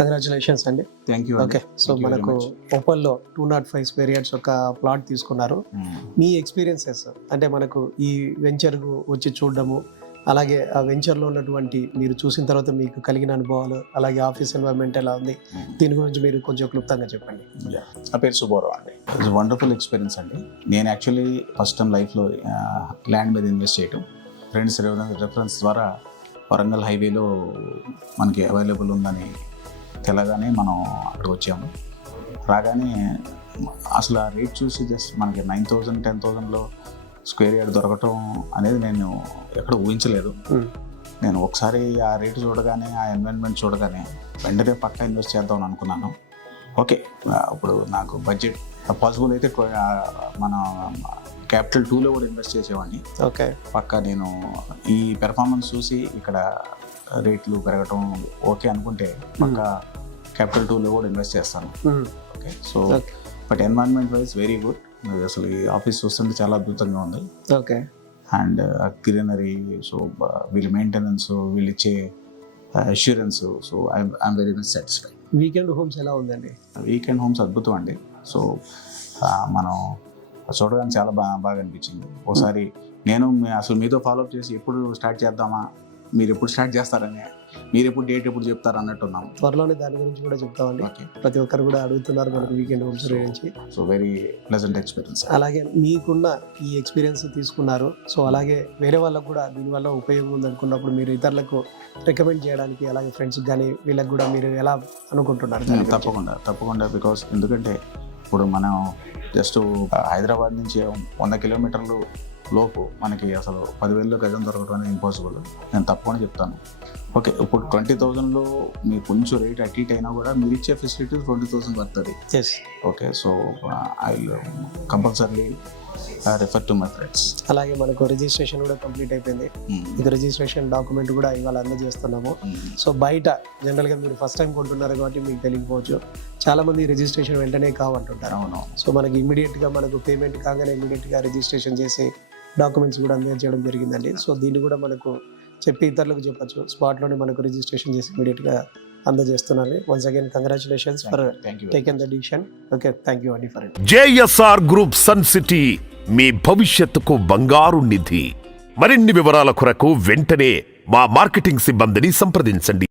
Congratulations అండి. Thank you. Okay, so మనకు ఓపెన్లో 205 స్క్వేర్ యార్డ్స్ ఒక ప్లాట్ తీసుకున్నారు. మీ ఎక్స్పీరియన్సెస్ అంటే మనకు ఈ వెంచర్కు వచ్చి చూడడము, అలాగే ఆ వెంచర్లో ఉన్నటువంటి మీరు చూసిన తర్వాత మీకు కలిగిన అనుభవాలు, అలాగే ఆఫీస్ ఎన్వైరన్మెంట్ ఎలా ఉంది, దీని గురించి మీరు కొంచెం క్లుప్తంగా చెప్పండి. నా పేరు సుబ్బారావు అండి. ఇట్స్ వండర్ఫుల్ ఎక్స్పీరియన్స్ అండి. నేను యాక్చువల్లీ ఫస్ట్ టైం లైఫ్లో ల్యాండ్ మీద ఇన్వెస్ట్ చేయటం, ఫ్రెండ్స్ రెఫరెన్స్ ద్వారా వరంగల్ హైవేలో మనకి అవైలబుల్ ఉందని తెలగానే మనం అక్కడికి వచ్చాము. రాగానే అసలు ఆ రేట్ చూసి జస్ట్ మనకి 9,000 10,000లో స్క్వేర్ యార్డ్ దొరకటం అనేది నేను ఎక్కడ ఊహించలేదు. నేను ఒకసారి ఆ రేటు చూడగానే, ఆ ఎన్వైరన్మెంట్ చూడగానే వెంటనే పక్కా ఇన్వెస్ట్ చేద్దామని అనుకున్నాను. ఓకే, ఇప్పుడు నాకు బడ్జెట్ పాసిబుల్ అయితే మన క్యాపిటల్ 2లో కూడా ఇన్వెస్ట్ చేసేవాడిని. ఓకే, పక్కా నేను ఈ పెర్ఫార్మెన్స్ చూసి ఇక్కడ రేట్లు పెరగటం ఓకే అనుకుంటే పక్కా క్యాపిటల్ 2లో కూడా ఇన్వెస్ట్ చేస్తాను. Okay, so but environment wise very good. అసలు ఈ ఆఫీస్ చూస్తుంటే చాలా అద్భుతంగా ఉంది. ఓకే, అండ్ గ్రీనరీ, సో వీళ్ళ మెయింటెనెన్స్, వీళ్ళు ఇచ్చే assurance, so I'm very much satisfied. Weekend homes ఎలా ఉందండి? వీకెండ్ హోమ్స్ అద్భుతం అండి. సో మనం చూడడానికి చాలా బాగా అనిపించింది. ఒకసారి నేను అసలు మీతో ఫాలోఅప్ చేసి ఎప్పుడు స్టార్ట్ చేద్దామా, మీరు ఎప్పుడు స్టార్ట్ చేస్తారని, మీరు ఎప్పుడు డేట్ ఎప్పుడు చెప్తారు అన్నట్టున్నాం. త్వరలోనే దాని గురించి కూడా చెప్తామండి. ప్రతి ఒక్కరు కూడా అడుగుతున్నారు మనకు వీకెండ్ హోమ్స్ గురించి. So very pleasant experience. అలాగే మీకున్న ఈ ఎక్స్పీరియన్స్ తీసుకున్నారు, సో అలాగే వేరే వాళ్ళకు కూడా దీనివల్ల ఉపయోగం ఉంది అనుకున్నప్పుడు మీరు ఇతరులకు రికమెండ్ చేయడానికి, అలాగే ఫ్రెండ్స్కి కానీ వీళ్ళకి కూడా మీరు ఎలా అనుకుంటున్నారు? తప్పకుండా బికాస్ ఎందుకంటే ఇప్పుడు మనం జస్ట్ హైదరాబాద్ నుంచి 100 కిలోమీటర్లు లోపు మనకి అసలు 10,000లో గజం దొరకడం అనేది ఇంపాసిబుల్. నేను తప్పకుండా చెప్తాను. ఓకే, ఇప్పుడు 20,000లో మీకు కొంచెం రేట్ అటు ఇటు అయినా కూడా మీరు ఇచ్చే ఫెసిలిటీ 20,000 పడుతుంది. Okay, so I compulsory refer to my friends. అలాగే మనకు రిజిస్ట్రేషన్ కూడా కంప్లీట్ అయిపోయింది. ఇది రిజిస్ట్రేషన్ డాక్యుమెంట్ కూడా ఇవాళ అందజేస్తున్నాము. సో బయట జనరల్గా మీరు ఫస్ట్ టైం కొంటున్నారు కాబట్టి మీకు తెలియకపోవచ్చు, చాలా మంది రిజిస్ట్రేషన్ వెంటనే కావంటుంటారు. అవును. సో మనకి ఇమీడియట్గా మనకు పేమెంట్ కాగానే ఇమీడియట్గా రిజిస్ట్రేషన్ చేసి డాక్యుమెంట్స్ కూడా అందజేయడం జరిగిందండి. సో దీన్ని కూడా మనకు చెప్పి ఇతరులకు చెప్పచ్చు, స్పాట్లోనే మనకు రిజిస్ట్రేషన్ చేసి ఇమీడియట్గా అందజేస్తున్నాను. Once again congratulations for taken the decision. Okay, thank you అండి for it. JSR group Sun City మీ భవిష్యత్తుకు బంగారు నిధి. మరిన్ని వివరాల కొరకు వెంటనే మా మార్కెటింగ్ సిబ్బందిని సంప్రదించండి.